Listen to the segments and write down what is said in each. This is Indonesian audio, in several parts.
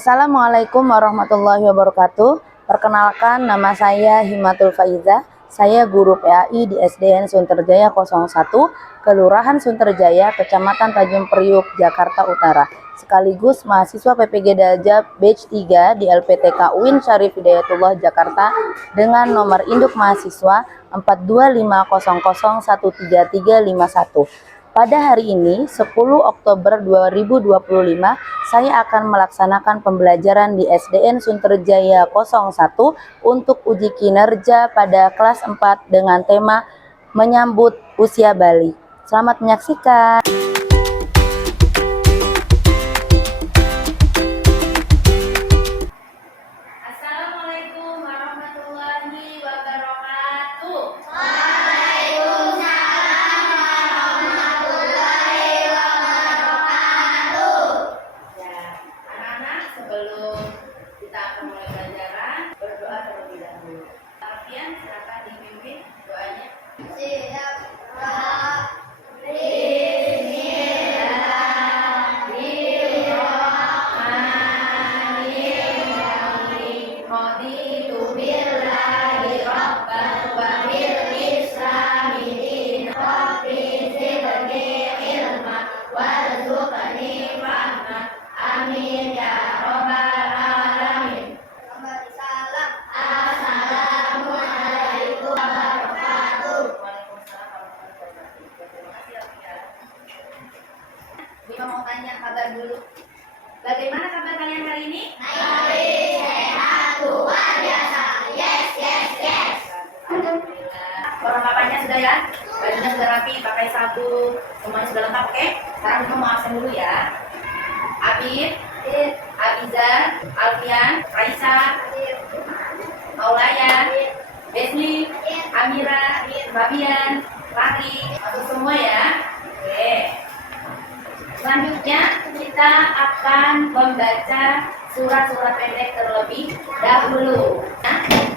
Assalamualaikum warahmatullahi wabarakatuh. Perkenalkan, nama saya Himatul Faiza. Saya guru PAI di SDN Sunterjaya 01, Kelurahan Sunterjaya, Kecamatan Tanjung Priuk, Jakarta Utara. Sekaligus mahasiswa PPG Daljab Batch 3 di LPTK UIN Syarif Hidayatullah Jakarta dengan nomor induk mahasiswa 42500133351. Pada hari ini, 10 Oktober 2025, saya akan melaksanakan pembelajaran di SDN Sunterjaya 01 untuk uji kinerja pada kelas 4 dengan tema Menyambut Usia Bali. Selamat menyaksikan. Assalamualaikum warahmatullahi wabarakatuh. Sebelum kita akan mulai pelajaran, berdoa terlebih dahulu. Alfian, silakan dipimpin doanya. Bismillahirrahmanirrahim. Raditu billahi rabban wa bil islami dinan. Rabbi zidni ilman warzuqni fahman. Amin ya rabbal alamin. Assalamualaikum warahmatullahi wabarakatuh. Bima mau tanya kabar dulu. Bagaimana kabar kalian hari ini? Baik, sehat, luar biasa. Yes. Alhamdulillah. Perlengkapannya sudah ya? Bajunya sudah rapi, pakai sabun, semuanya sudah lengkap, oke? Sekarang kita mau absen dulu ya. Abid, Abiza, Alfian, Aisyah, Maulaya, Besli, Amira, Fabian, Fatri, masuk semua ya. Oke. Selanjutnya kita akan membaca surat-surat pendek terlebih dahulu.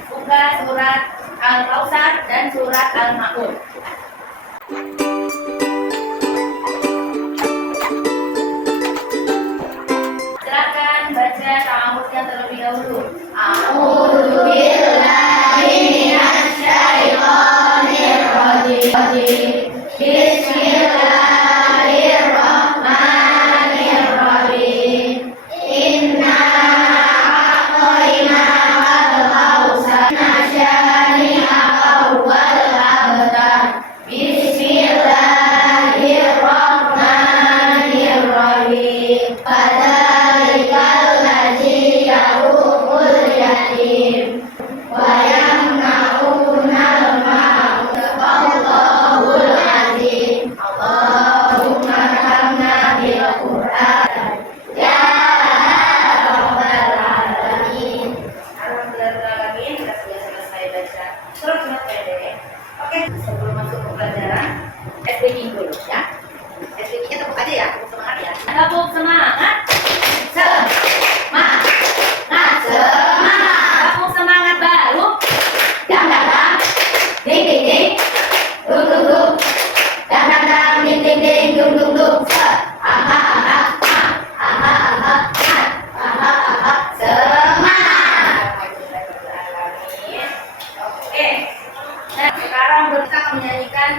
Buka surat Al-Kausar dan surat Al-Ma'un. Silakan baca ta'awudz yang terlebih dahulu. A'udzu billahi minasy syaithanir rajim. Bismillahirrahmanirrahim. Inna a'tainakal kautsar. Nasyani'aka wal abtar. Bismillahirrahmanirrahim. Fadzalikal ladzi ya'umul yatim wa yamna'unal ma'un. Allahul azim. Allahumma arhamna bil Qur'an. Ya rabbal alamin. Alhamdulillahirrahmanirrahim. Kita sudah selesai baca surat-surat pendek. Oke, sebelum masuk ke pelajaran, SPG dulu ya. SPG-nya tepuk aja ya, tepuk semangat ya. Tepuk semangat. Semangat. Tepuk semangat baru. Dang dang dang. Ding ding ding. Dung dung dung. Dang dang dang. Ding ding ding. Dung dung dung. Semangat. Oke. Nah, sekarang kita akan menyanyikan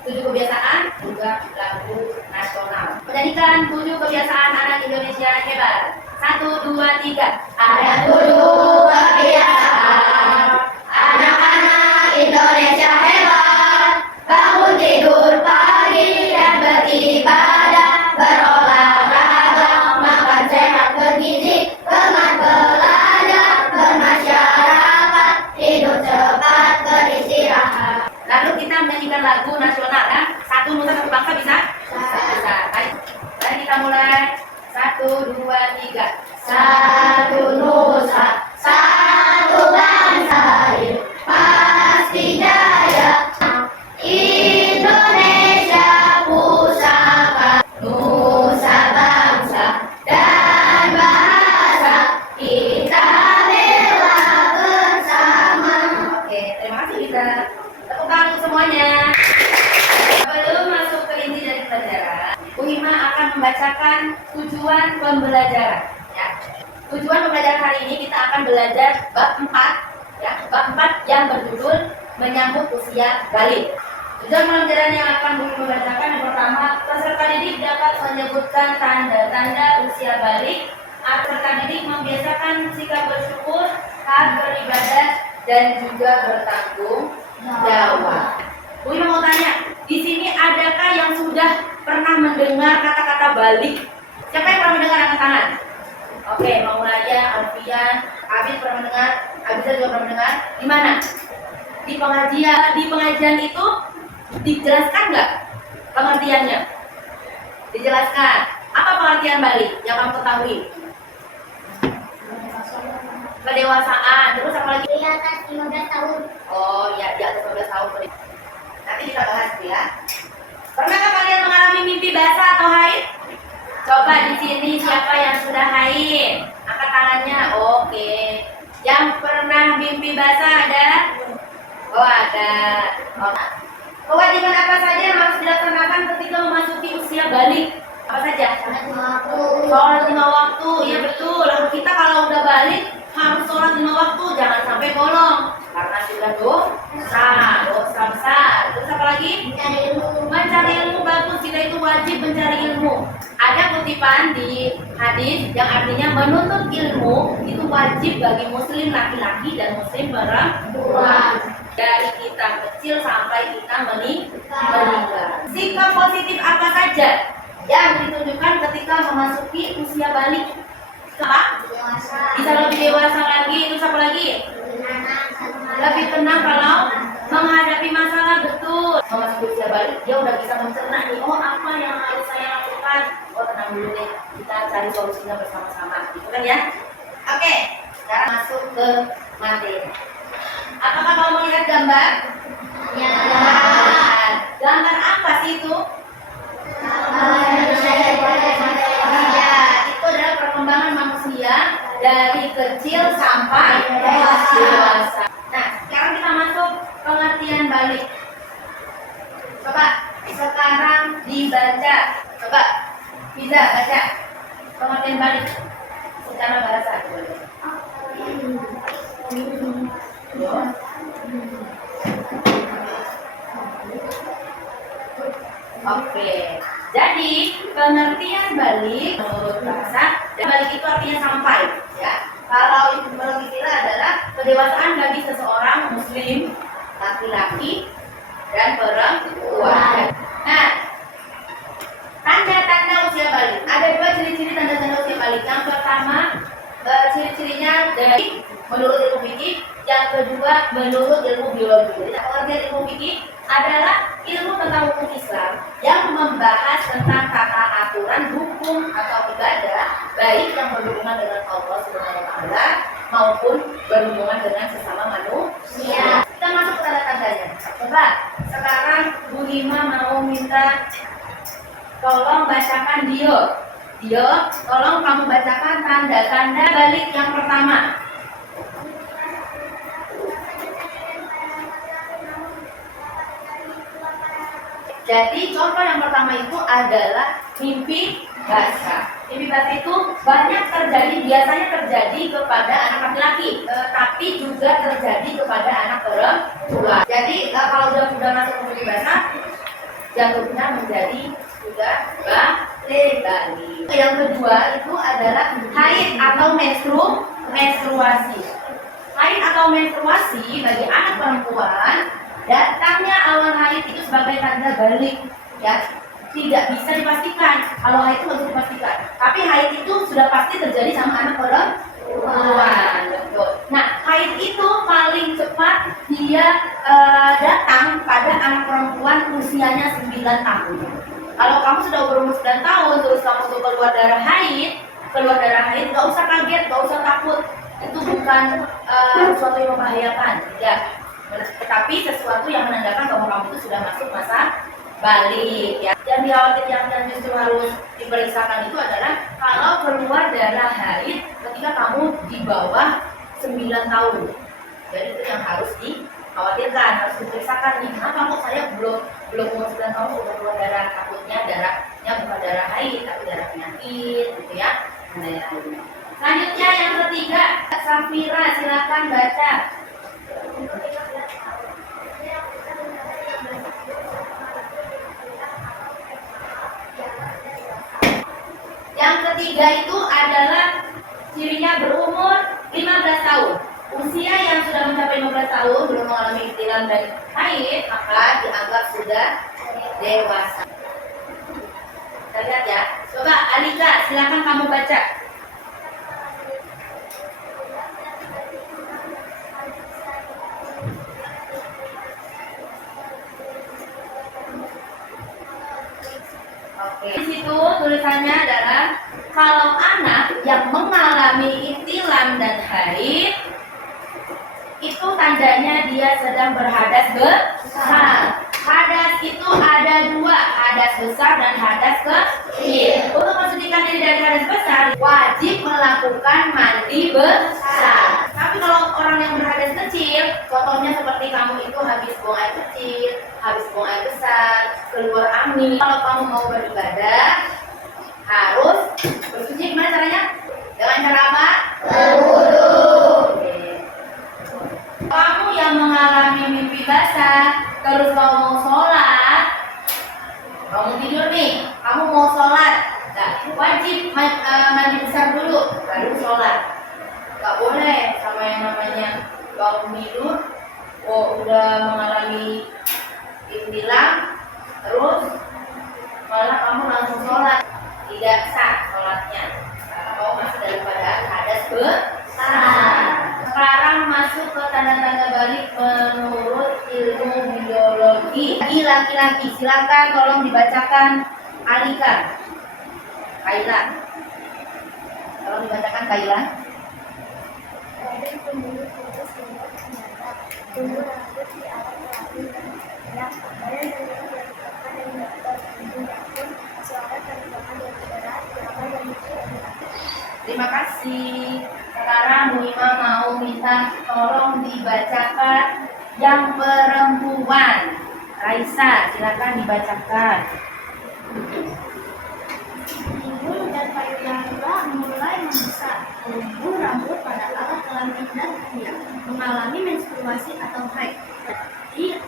7 kebiasaan juga lagu nasional. Menyanyikan 7 kebiasaan anak Indonesia hebat. 1, 2, 3. Ada 7 kebiasaan anak-anak Indonesia hebat. Bangun tidur pagi dan beribadah, berolahraga, makan sehat bergizi, semangat belajar, bermasyarakat, hidup cepat, beristirahat. Lalu kita menyanyikan lagu nasional ya. 1 Nusa Satu Bangsa bisa? Bisa. Mari kita mulai. 1, 2, 3. 1 Nusa, 1 bangsa, pasti jaya. Indonesia pusaka, nusa bangsa dan bahasa, kita bela bersama. Oke, terima kasih Lisa. Tepuk tangan semuanya. Sebelum masuk ke inti dari pelajaran, Bu Hima akan membacakan tujuan pembelajaran. Ya. Tujuan pembelajaran hari ini kita akan belajar bab 4, ya, bab 4 yang berjudul menyambut usia balik. Tujuan pembelajaran yang akan membacakan yang pertama, peserta didik dapat menyebutkan tanda-tanda usia balik. Peserta didik membiasakan sikap bersyukur, taat beribadah, dan juga bertanggung jawab. Bu Ima mau tanya, di sini adakah yang sudah pernah mendengar kata-kata balik? Siapa yang pernah mendengar, angkat tangan? Oke, mau Raya, Alfian, Abid pernah mendengar, Abiza juga pernah mendengar. Di mana? Di pengajian itu dijelaskan nggak pengertiannya? Dijelaskan. Apa pengertian balik yang kamu ketahui? Kedewasaan. Terus apa lagi? Di atas 15 tahun. Oh ya, di atas 15 tahun. Nanti kita bahas ya. Pernahkah kalian mengalami mimpi basah atau haid? Coba di sini siapa yang sudah haid? Angkat tangannya. Oke. Yang pernah mimpi basah ada? Oh ada. Oh. Kewajiban apa saja yang harus dilaksanakan ketika memasuki usia balik? Apa saja? Sholat 5 waktu. Ya betul. Kita kalau udah balik harus sholat 5 waktu. Jangan sampai bolong. Karena sudah dosa besar. Terus apa lagi? Mencari ilmu bagus. Kita itu wajib mencari ilmu. Ada kutipan di hadis yang artinya menuntut ilmu itu wajib bagi muslim laki-laki dan muslim perempuan. Dari kita kecil sampai kita meninggal. Sikap positif apa saja yang ditunjukkan ketika memasuki usia balik? Apa? Bisa lebih dewasa lagi. Terus apa lagi? Lebih tenang kalau menghadapi masalah. Betul. Memasuki usia balik dia udah bisa mencerna nih. Oh, apa yang harus saya lakukan? Oh, tenang dulu deh. Kita cari solusinya bersama-sama. Gitu kan ya? Oke. Sekarang masuk ke materi. Apakah kamu melihat gambar? Ya. Gambar apa sih itu? Ya, itu adalah perkembangan manusia dari kecil sampai dewasa. Nah, sekarang kita masuk pengertian balik. Coba sekarang dibaca. Coba bisa baca pengertian balik secara bahasa. Oke, jadi pengertian balik menurut bahasa, balik itu artinya sampai, ya. Kalau istilah adalah kedewasaan bagi seseorang muslim, laki-laki dan perempuan. Nah, tanda-tanda usia balik. Ada dua ciri-ciri tanda-tanda usia balik. Yang pertama, ciri-cirinya dari menurut ilmu fikih, yang kedua menurut ilmu biologi. Jadi pengertian ilmu fikih adalah ilmu tentang hukum Islam yang membahas tentang tata aturan hukum atau ibadah baik yang berhubungan dengan Allah Subhanahu wa taala maupun berhubungan dengan sesama manusia. Kita masuk ke tanda-tandanya. Coba sekarang Bu Hima mau minta tolong bacakan Dio, tolong kamu bacakan tanda-tanda balik yang pertama. Jadi contoh yang pertama itu adalah mimpi basah. Mimpi basah itu biasanya terjadi kepada anak laki-laki, tapi juga terjadi kepada anak perempuan. Jadi kalau sudah masuk ke mimpi basah, jatuhnya menjadi sudah balik. Yang kedua itu adalah haid atau menstruasi. Haid atau menstruasi bagi anak perempuan, datangnya awal haid itu sebagai tanda balik, ya. Tidak bisa dipastikan. Kalau haid itu nggak bisa dipastikan. Tapi haid itu sudah pasti terjadi sama anak perempuan. Nah, haid itu paling cepat dia datang pada anak perempuan usianya 9 tahun. Kalau kamu sudah berumur 9 tahun, terus kamu tuh keluar darah haid, nggak usah kaget, nggak usah takut. Itu bukan sesuatu yang membahayakan, tidak. Tetapi sesuatu yang menandakan bahwa kamu itu sudah masuk masa balik, ya. Yang dikhawatirkan dan justru harus diperiksakan itu adalah kalau keluar darah haid ketika kamu di bawah 9 tahun. Jadi itu yang harus dikhawatirkan, harus diperiksakan nih. Kenapa kok saya belum umur 9 tahun sudah keluar darah? Takutnya darahnya bukan darah haid tapi darah penyakit, gitu ya. Nah, Selanjutnya yang ketiga, Safira, silakan baca. Yang ketiga itu adalah cirinya berumur 15 tahun. Usia yang sudah mencapai 15 tahun belum mengalami ihtilam dan haid maka dianggap sudah dewasa. Kita lihat ya. Coba Alika, silakan kamu baca. Oke. Di situ tulisannya adalah kalau anak yang mengalami ihtilam dan haid itu tandanya dia sedang berhadas besar. Hadas itu ada dua, hadas besar dan hadas kecil. Untuk mensucikan diri dari hadas besar wajib melakukan mandi besar. Tapi kalau orang yang berhadas kecil, contohnya seperti kamu itu habis buang air kecil, habis buang air besar, keluar angin. Kalau kamu mau beribadah harus bersuci, gimana caranya? Dengan cara apa? Berwudu. Kamu yang mengalami mimpi basah, terus kamu mau sholat, kamu tidur nih, kamu mau sholat, nah, wajib mandi besar dulu, baru sholat. Gak boleh sama yang namanya kamu tidur, udah mengalami ihtilam, terus malah kamu langsung sholat, tidak sah sholatnya, karena kamu masih dalam keadaan hadas besar. Sekarang masuk ke tanda-tanda balik menurut ilmu biologi. Bagi laki-laki, silakan tolong dibacakan Alika. Kaila. Tolong dibacakan Kaila. Badan pembuluh kudus membuat senjata, tumbuh rambut di atas kelamin dan yang badan pembuluh dilakukan dan dokter, hingga pun suara terdengar dari udara, kenapa dan itu adalah. Terima kasih. Sekarang Bu Ima mau minta tolong dibacakan yang perempuan. Raisa, silakan dibacakan. Timbul dan payudara mulai membesar, tumbuh rambut pada alat kelamin dan ketiak, mengalami menstruasi atau haid, jadi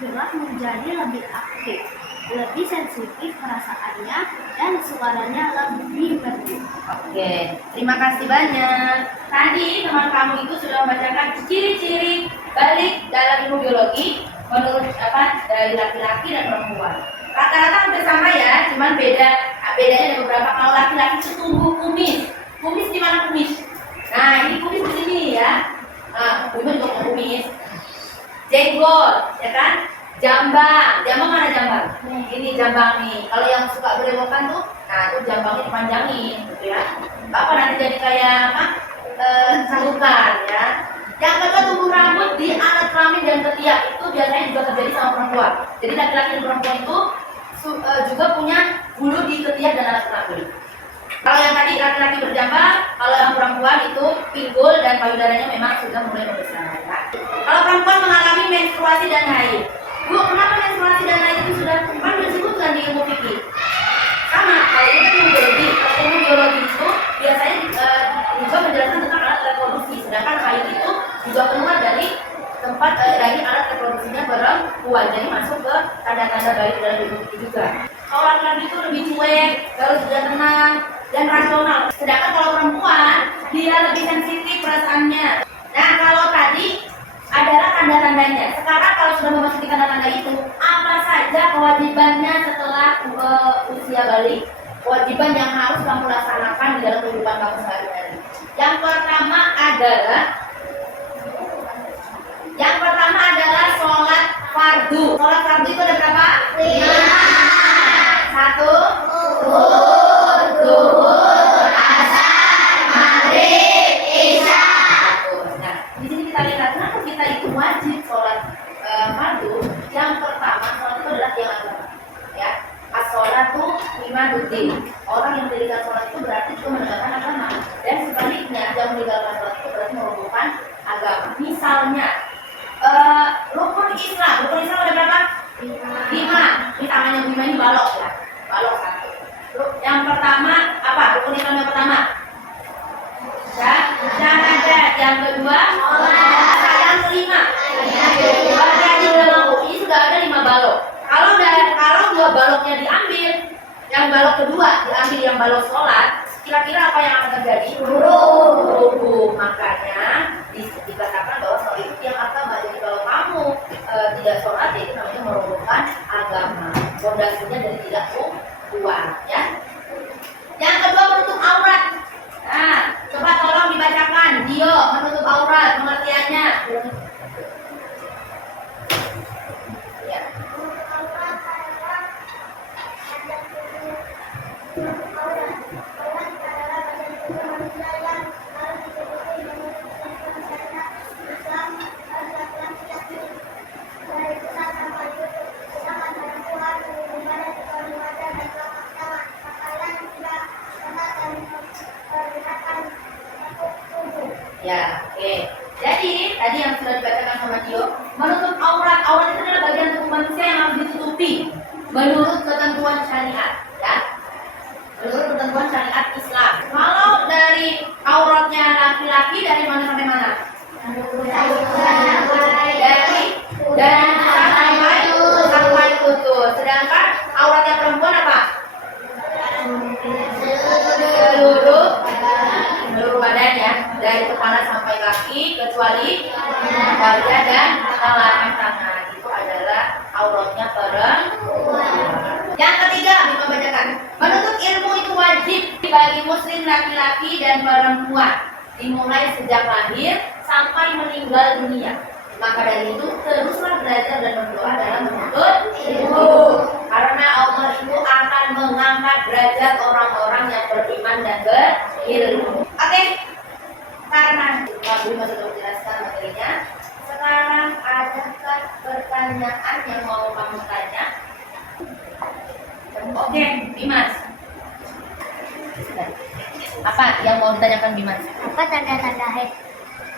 gerak menjadi lebih aktif, lebih sensitif perasaannya, dan suaranya lebih merdu. Oke, terima kasih banyak. Tadi teman kamu itu sudah membacakan ciri-ciri balik dalam ilmu biologi menurut dari laki-laki dan perempuan. Rata-rata hampir sama ya, cuman bedanya ada beberapa. Kalau laki-laki itu tumbuh kumis. Kumis di mana kumis? Nah, ini kumis di sini ya. Nah, kumis juga kumis. Jenggot, ya kan? Jambang mana jambang? Ini jambang nih. Kalau yang suka berewokan tuh, nah itu jambangnya dipanjangin, gitu ya. Apa nanti jadi kayak apa? Salukan, ya. Yang kedua tumbuh rambut di alat kelamin dan ketiak itu biasanya juga terjadi sama perempuan. Jadi laki-laki dan perempuan itu juga punya bulu di ketiak dan alat kelamin. Kalau yang tadi laki-laki berjambang, kalau yang perempuan itu pinggul dan payudaranya memang sudah mulai membesar. Ya. Kalau perempuan mengalami menstruasi dan haid, Bu, kenapa menstruasi dan haid itu sudah disebutkan di ilmu fikih? Sama, kalau ini kan ilmu biologi. Kalau ilmu biologi itu biasanya juga menjelaskan tentang alat reproduksi, sedangkan haid itu juga keluar dari tempat dari alat reproduksinya perempuan, jadi masuk ke tanda-tanda balik dalam ilmu fikih juga. Kalau laki-laki itu lebih cuek, terus juga tenang dan rasional, sedangkan kalau perempuan dia lebih sensitif perasaannya. Nah, kalau tadi adalah tanda-tandanya. Sekarang kalau sudah memasuki tanda-tanda itu, apa saja kewajibannya setelah usia balik? Kewajiban yang harus kamu laksanakan di dalam kehidupan kamu sehari-hari. Yang pertama adalah sholat fardu. Sholat fardu itu ada berapa? 5. 1, zuhur, asar, maghrib, isya. Nah, di sini kita lihat kenapa kita itu wajib sholat fardu. Yang pertama, sholat itu adalah tiang agama. Ya, as-sholatu imaduddin. Orang yang mendirikan sholat itu berarti itu menegakkan agama. Dan sebaliknya, yang meninggalkan sholat itu berarti merobohkan agama. Misalnya, rukun Islam ada berapa? 5. Ini tangan yang 5 ini balok ya. Balok 1. Yang pertama apa? Rukun Islam yang pertama? Yang kedua, yang kelima. Berarti di dalam buku ini sudah ada 5 balok. Kalau 2 baloknya diambil, yang balok kedua diambil yang balok sholat, kira-kira apa yang akan terjadi? Rubuh. Makanya dikatakan bahwa sholat itu yang agama. Jadi kalau kamu tidak sholat, itu namanya merobohkan agama. Fondasinya dari tidak kuat, ya. Yang kedua, menutup aurat. Nah, coba tolong dibacakan. Dio, menutup aurat, pengertiannya. Ya. Ya, oke. Jadi tadi yang sudah dibacakan sama Dio, menutup aurat. Aurat itu adalah bagian tubuh manusia yang harus ditutupi menurut ketentuan syariat, ya. Menurut ketentuan syariat Islam. Kalau dari auratnya laki-laki dari mana sampai mana? Dari sampai lutut. Sedangkan auratnya perempuan apa? Seluruh badan, ya, dari kepala sampai kaki kecuali wajah dan telapak tangan. Itu adalah auratnya perempuan. Yang ketiga, Bima bacakan. Menuntut ilmu itu wajib bagi muslim laki-laki dan perempuan, dimulai sejak lahir sampai meninggal dunia. Maka dari itu teruslah belajar dan berdoa dalam menuntut ilmu, karena Allah itu akan mengangkat derajat orang-orang yang beriman dan berilmu. Oke, karena Pak Bima sudah menjelaskan materinya, sekarang adakah pertanyaan yang mau kamu tanya? Oke, Bimas. Apa yang mau ditanyakan Bimas? Apa tanda-tanda haid?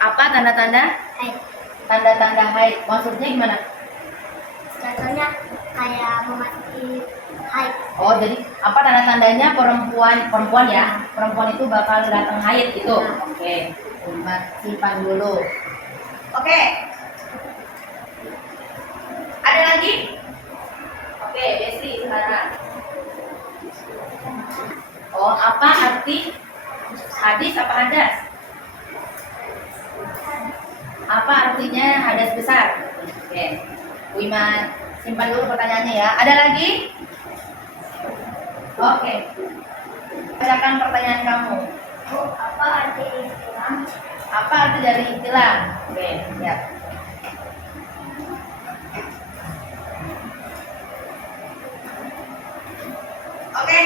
Apa tanda-tanda? Haid. Tanda-tanda haid. Maksudnya gimana? Contohnya kayak memasuki haid. Oh, jadi apa tanda-tandanya perempuan ya? Perempuan itu bakal datang haid gitu. Oke. Bimas simpan dulu. Oke. Ada lagi? Oke, Desi sekarang. Oh, apa arti hadis apa hadas? Apa artinya hadas besar? Oke, Bu Iman, simpan dulu pertanyaannya ya. Ada lagi? Oke. Bacakan pertanyaan kamu. Apa arti istilah? Apa arti dari istilah? Oke, siap. Oke,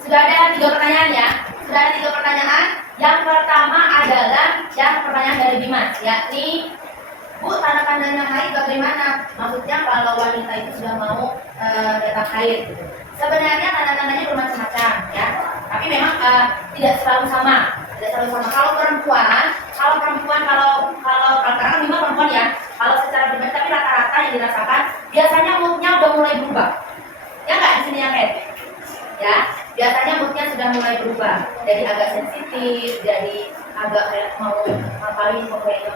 sudah ada 3 pertanyaan ya. Sudah ada 3 pertanyaan. Yang pertama adalah yang pertanyaan dari Dimas, yakni, Bu, tanda-tandanya haid bagaimana? Maksudnya kalau wanita itu sudah mau datang haid. Gitu. Sebenarnya tanda-tandanya bermacam-macam ya. Tapi memang tidak selalu sama. Tidak selalu sama. Kalau perempuan karena memang perempuan ya. Kalau secara pribadi, tapi rata-rata yang dirasakan biasanya moodnya udah mulai berubah. Ya nggak di sini ya, Ken? Ya, biasanya moodnya sudah mulai berubah, jadi agak sensitif, jadi agak kayak mau ngapain, kayak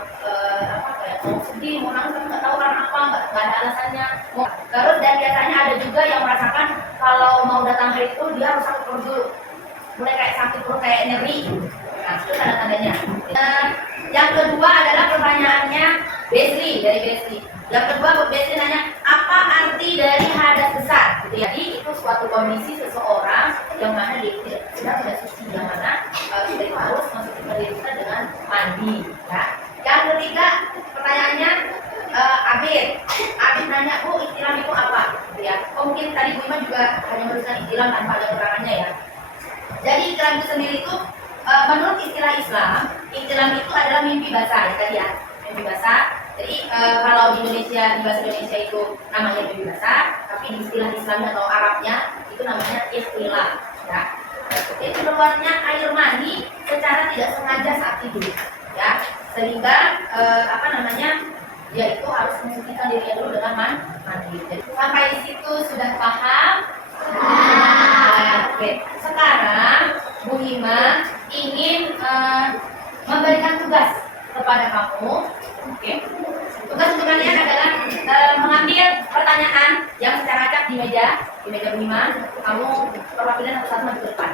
mau sedih, mau nangis, nggak tahu karena apa, nggak ada alasannya. Terus dan biasanya ada juga yang merasakan kalau mau datang haid itu dia harus sakit perut dulu, mulai kayak sakit perut, kayak nyeri. Nah, itu tanda-tandanya. Yang kedua adalah pertanyaannya Besri, dari Besri. Yang kedua, Buat Besri nanya, apa arti dari hadas besar? Gitu ya. Jadi itu suatu kondisi seseorang yang mana dia tidak suci, yang mana kita itu harus mensucikan diri kita dengan mandi. Ya. Yang ketiga, pertanyaannya Abid nanya, Bu, istilam itu apa? Gitu ya. Mungkin tadi Bu Iman juga hanya menuliskan istilam tanpa ada keterangannya ya. Jadi istilam itu sendiri itu menurut istilah Islam, istilam itu adalah mimpi basah ya tadi ya, mimpi basah. Jadi kalau di Indonesia, di bahasa Indonesia itu namanya mimpi basah, tapi di istilah Islamnya atau Arabnya itu namanya istilah. Ya. Itu keluarnya air mani secara tidak sengaja saat tidur, ya, sehingga dia itu harus mensucikan dirinya dulu dengan mandi. Jadi, sampai di situ sudah paham? Oke. Sekarang Bu Hima ingin memberikan tugas kepada kamu. Oke. Tugas untuk kalian adalah mengambil pertanyaan yang secara acak di meja 5. Kamu perwakilan satu-satu maju ke depan.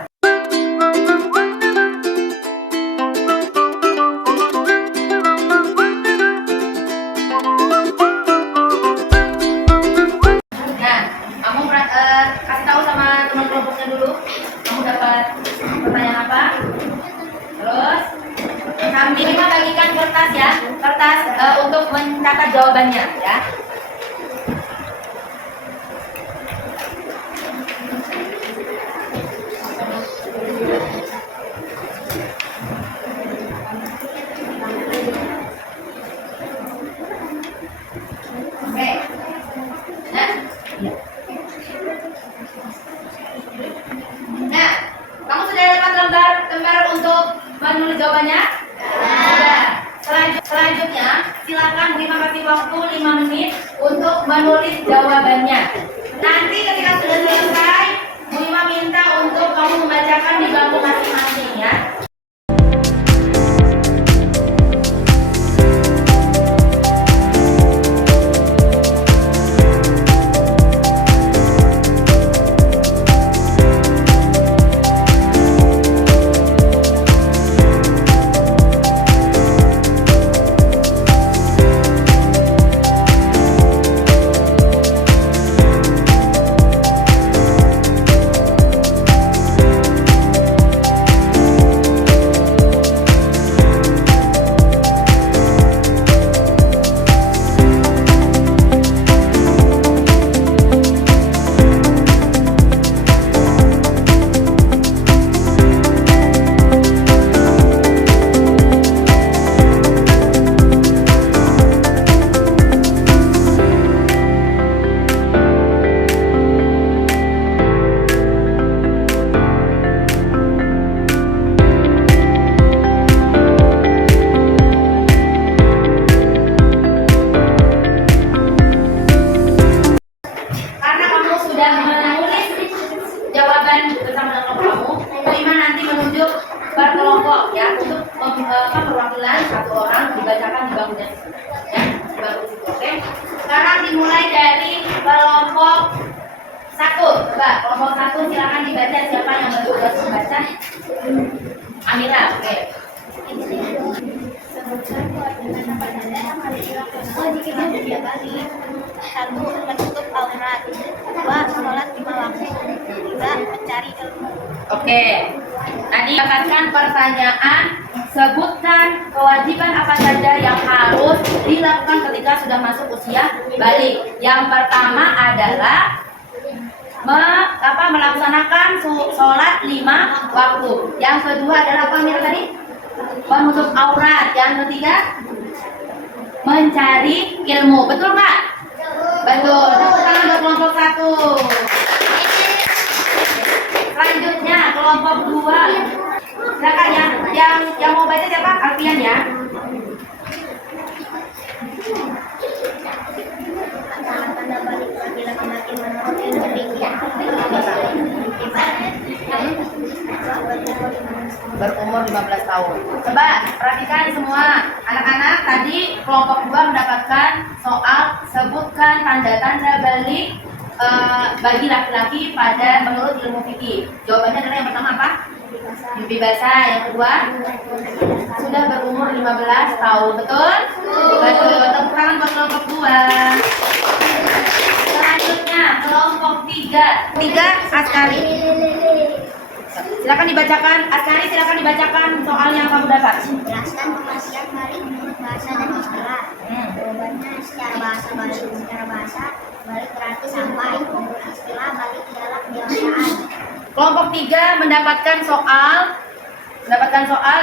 Nah, kamu kasih tahu sama teman kelompoknya dulu. Kamu dapat pertanyaan apa? Terus kami bagikan kertas ya, kertas untuk mencatat jawabannya ya. Oke. Nah, kamu sudah dapat lembar untuk menulis jawabannya? Sudah. Selanjutnya, silakan Bu Ima kasih waktu 5 menit untuk menulis jawabannya. Nanti ketika sudah selesai, Bu Ima minta untuk kamu membacakan di bangku masing-masing ya. berkelompok ya untuk perwakilan satu orang dibacakan di bangkunya ya di bangku situ. Oke. Sekarang dimulai dari kelompok satu. Coba kelompok satu silakan dibaca siapa yang bertugas membaca. Amira. Oke. Sebutkan koordinat pada daerah dikirim 3 kali. 1. Menutup aurat. 2. Sholat 5 waktu. 3. Mencari ilmu. Oke. Tadi dapatkan pertanyaan, sebutkan kewajiban apa saja yang harus dilakukan ketika sudah masuk usia balik. Yang pertama adalah melaksanakan sholat 5 waktu. Yang kedua adalah apa Mira tadi? Menutup aurat. Yang ketiga mencari ilmu. Betul Kak? Betul. Tepuk tangan buat kelompok 1. Selanjutnya kelompok 2. Silakan yang mau baca siapa? Alfian ya. Tanda balik laki-laki menurut ilmu fikih. Berumur 15 tahun. Coba perhatikan semua anak-anak, tadi kelompok 2 mendapatkan soal sebutkan tanda-tanda balik bagi laki-laki pada menurut ilmu fikih. Jawabannya adalah yang pertama apa? Mimpi basah. Yang kedua sudah berumur 15 tahun. Betul? Betul. Tepuk tangan buat kelompok 2. Selanjutnya kelompok 3. 3 Askari. Silakan dibacakan, Askari silakan dibacakan soal yang kamu dapat. Jelaskan pengertian balik menurut bahasa dan istilah. Jawabannya secara bahasa balik berarti sampai, menurut istilah balik adalah pendewasaan. Kelompok 3 mendapatkan soal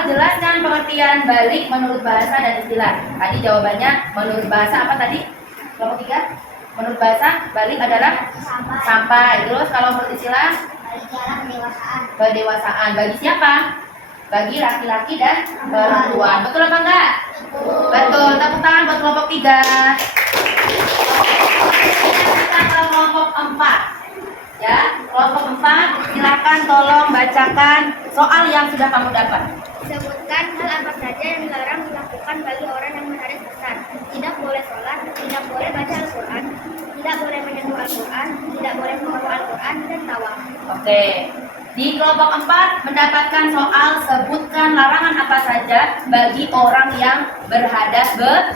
jelaskan pengertian balik menurut bahasa dan istilah. Tadi jawabannya menurut bahasa apa tadi? Kelompok 3 menurut bahasa balik adalah sampai. Terus kalau menurut istilah Balik adalah pendewasaan. Pendewasaan. Bagi siapa? Bagi laki-laki dan perempuan. Betul apa enggak? Betul. Tepuk tangan buat kelompok 3. Kita ke kelompok 4. Ya, kelompok 4, silakan tolong bacakan soal yang sudah kamu dapat. Sebutkan hal apa saja yang dilarang dilakukan bagi orang yang berhadas besar. Tidak boleh sholat, tidak boleh baca Al-Quran, tidak boleh menyentuh Al-Quran, tidak boleh membawa Al-Quran, dan tawaf. Oke. Di kelompok 4 mendapatkan soal sebutkan larangan apa saja bagi orang yang berhadas besar.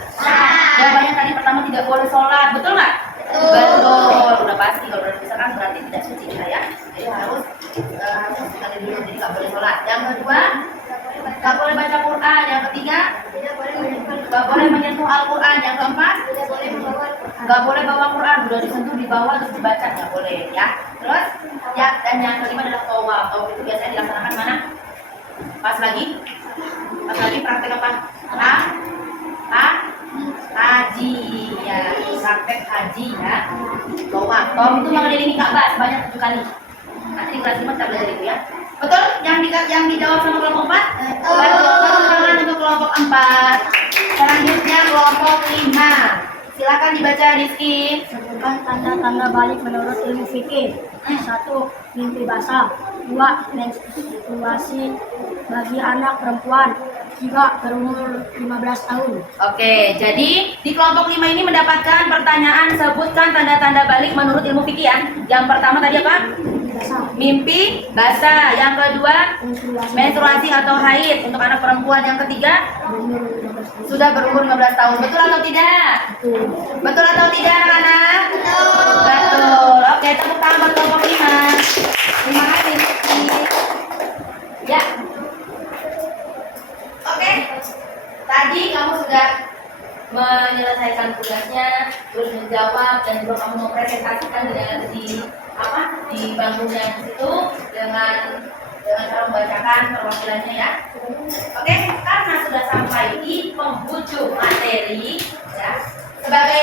Jawabannya tadi pertama tidak boleh sholat, betul nggak? Betul. Udah pasti kalau berhadas besar kan berarti tidak suci ya. Jadi harus sekali dulu jadi nggak boleh sholat. Yang kedua nggak boleh baca Quran. Yang ketiga nggak boleh menyentuh Al-Quran. Yang keempat nggak boleh bawa Quran. Udah disentuh di bawah terus dibaca nggak boleh ya. Terus ya, dan yang kelima adalah tawaf. Tawaf itu biasanya dilaksanakan mana? Pas lagi praktek apa? Haji ya, praktek haji ya. Tawaf itu mengelilingi Ka'bah sebanyak 7 kali. Nanti di kelas 5 kita belajar itu ya. Betul? Yang dijawab sama kelompok 4? Betul. Untuk kelompok 4. Selanjutnya kelompok 5. Silakan dibaca Rizky. Sebutkan tanda-tanda balik menurut ilmu fikih. 1. Mimpi basah. 2. Menstruasi bagi anak perempuan. 3. Berumur 15 tahun. Oke, jadi di kelompok 5 ini mendapatkan pertanyaan sebutkan tanda-tanda balik menurut ilmu fikih ya. Yang pertama tadi apa? Mimpi basah. Yang kedua menstruasi atau haid untuk anak perempuan. Yang ketiga sudah berumur 15 tahun. Betul atau tidak? Betul atau tidak anak-anak? Betul. Oke, tepuk tangan buat kelompok 5. Terima kasih. Ya. Oke. Tadi kamu sudah menyelesaikan tugasnya, terus menjawab dan juga kamu mempresentasikan di bangkunya di situ dengan cara membacakan perwakilannya ya. Oke, karena sudah sampai di penghujung materi ya. Sebagai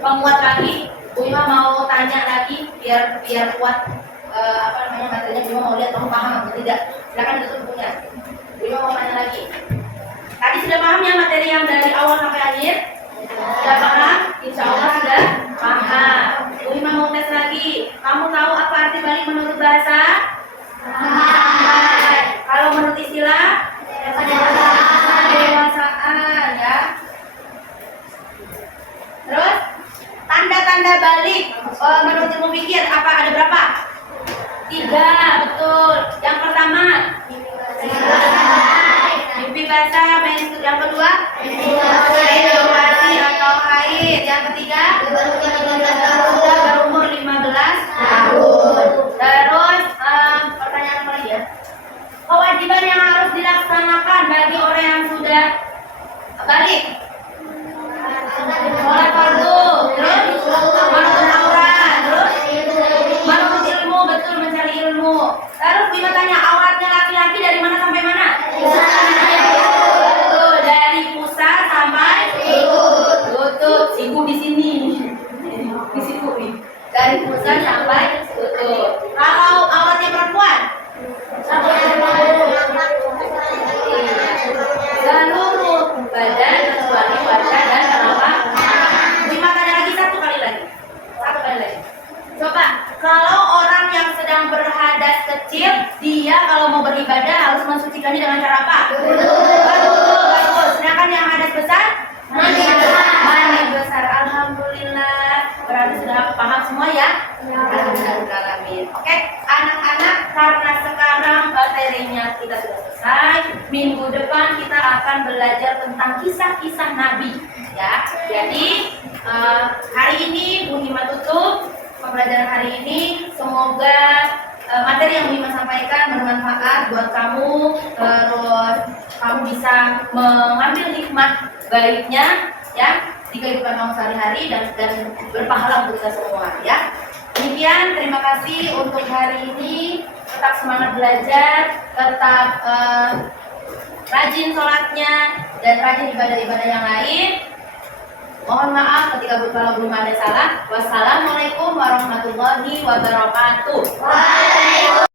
penguat lagi, Bu Ima mau tanya lagi biar kuat materinya. Bu Ima mau lihat kamu paham atau tidak. Silakan ditutup bukunya. Bu Ima mau tanya lagi. Tadi sudah paham ya materi yang dari awal sampai akhir? Sudah paham? Insya Allah sudah paham. Bu Ima mau tes lagi. Kamu tahu apa arti balik menurut bahasa? Kalau menurut istilah? Kedewasaan ya. Terus tanda-tanda balik menurut ilmu fikih apa ada berapa? 3, betul. Yang pertama mimpi basah, yang kedua menstruasi atau haid, yang ketiga sudah berumur 15 tahun. Terus pertanyaan apa lagi ya? Kewajiban yang harus dilaksanakan bagi orang yang sudah balik. Sholat fardu, terus menuntut aurat, terus menuntut ilmu, betul mencari ilmu. Terus Bima tanya auratnya laki-laki dari mana sampai mana? Betul, dari pusat sampai lutut. Siku di sini, di siku nih. Dari pusat sampai lutut. Kalau auratnya perempuan? Seluruh badan kecuali wajah dan telapak. Bima tanya lagi satu kali lagi. Coba, kalau orang yang sedang berhadas kecil, dia kalau mau beribadah harus mensucikannya dengan cara apa? Betul. Sedangkan yang hadas besar? Mandi besar. Alhamdulillah. Berarti sudah paham semua ya? Alhamdulillah. Oke, anak-anak, karena sekarang materinya kita sudah selesai, minggu depan kita akan belajar tentang kisah-kisah Nabi. Ya, jadi hari ini Bu Hima tutup pembelajaran hari ini. Semoga materi yang Bu Hima sampaikan bermanfaat buat kamu. Terus kamu bisa mengambil hikmah baiknya ya di kehidupan kamu sehari-hari dan berpahala untuk kita semua ya. Demikian, terima kasih untuk hari ini. Tetap semangat belajar, tetap rajin sholatnya dan rajin ibadah-ibadah yang lain. Mohon maaf ketika kalau belum ada salah. Wassalamualaikum warahmatullahi wabarakatuh. Waalaikumsalam.